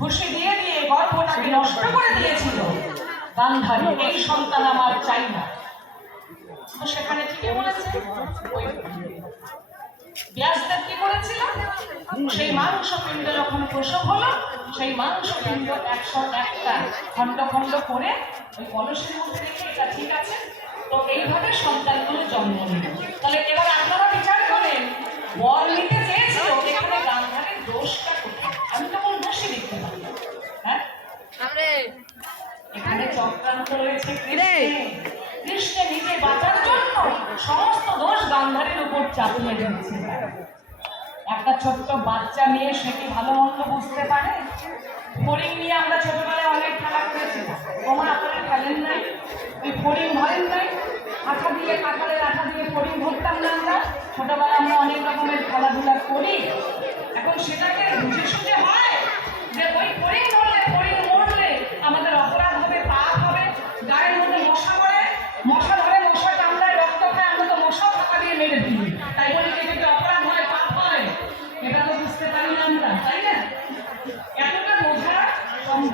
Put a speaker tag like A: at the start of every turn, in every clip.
A: ঘুষি দিয়ে দিয়ে গর্ভটাকে নষ্ট করে দিয়েছিল। গান্ধারী, এই সন্তান আমার চাই না। তো সেখানে ঠিকই বলেছে। ব্যাসদেব কি করেছিল? সেই মাংস পিণ্ড যখন প্রসব হলো, সেই মাংস পিণ্ড একশো একটা খণ্ড খণ্ড করে ওই কলসের মধ্যে রেখে, এটা ঠিক আছে। তো এইভাবে সন্তানগুলো জন্ম নিল। কৃষ্ণে। নিজে বাঁচার জন্য সমস্ত দোষ গান্ধারের উপর চাপিয়ে দিচ্ছে একটা ছোট্ট বাচ্চা মেয়ে সে কি ভালো মন্দ বুঝতে পারে? ফড়িং নিয়ে আমরা ছোটবেলায় অনেক খেলা করেছি তোমার আপনারা খেলেন নাই ওই ফড়িং ধরেন নাই? আঠা দিয়ে কাঁঠালের আঠা দিয়ে ফড়িং ধরতাম না আমরা? ছোটবেলায় আমরা অনেক রকমের খেলাধুলা করি। এখন সেটাকে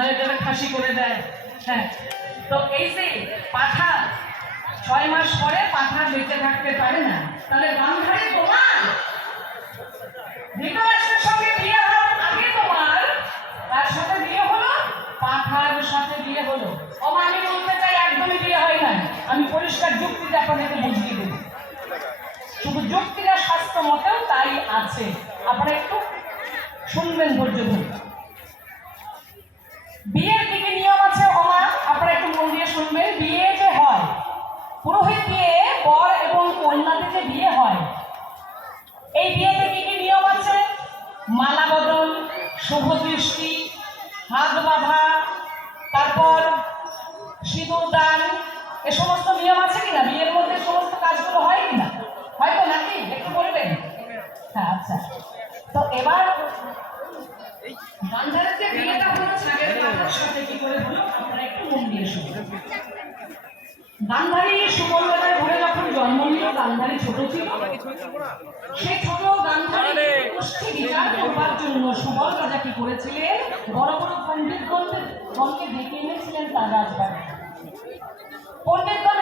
A: নয় তারা ফাঁসি করে দেয়। হ্যাঁ। তো এই যে পাঠা, ছয় মাস পরে পাঠা বেঁচে থাকতে পারে না, তাহলে গান্ধারী তোমার? ধৃতরাষ্ট্রের সঙ্গে বিয়ে হওয়ার আগে তোমার, তার সাথে বিয়ে হলো, পাঠার সাথে বিয়ে হলো। ও আমি বলতে চাই, একদমই বিয়ে হয় না আমি পরিষ্কার যুক্তিটা আপনাদেরকে বুঝিয়ে দেবো। শুধু যুক্তিটা স্বাস্থ্য মতেও তাই আছে। আপনারা একটু শুনবেন ধৈর্য ধরে। পুরোহিত দিয়ে বর এবং কন্যাতে যে বিয়ে হয়, এই বিয়েতে কি কি নিয়ম আছে? মালা বদল, শুভ দৃষ্টি, হাত বাঁধা, তারপর সিঁদুর দান, এ সমস্ত নিয়ম আছে কিনা? বিয়ের মধ্যে সমস্ত কাজগুলো হয় কিনা? হয়তো নাকি? একটু বলবেন হ্যাঁ আচ্ছা। তো এবার যে বিয়েটা সাথে কি করে হলো? আপনারা একটু মন দিয়ে শুনুন গান্ধারী সুবর্ণার ঘরে যখন জন্ম নিল, গান্ধারী ছোট ছিল। সেই ছোট গান্ধারী গোষ্ঠী বিচার করবার জন্য সুবল রাজা কি করেছিলেন? বড় বড় পণ্ডিতগণকে গণকে ডেকে এনেছিলেন তার রাজবাড়ি পণ্ডিতগণ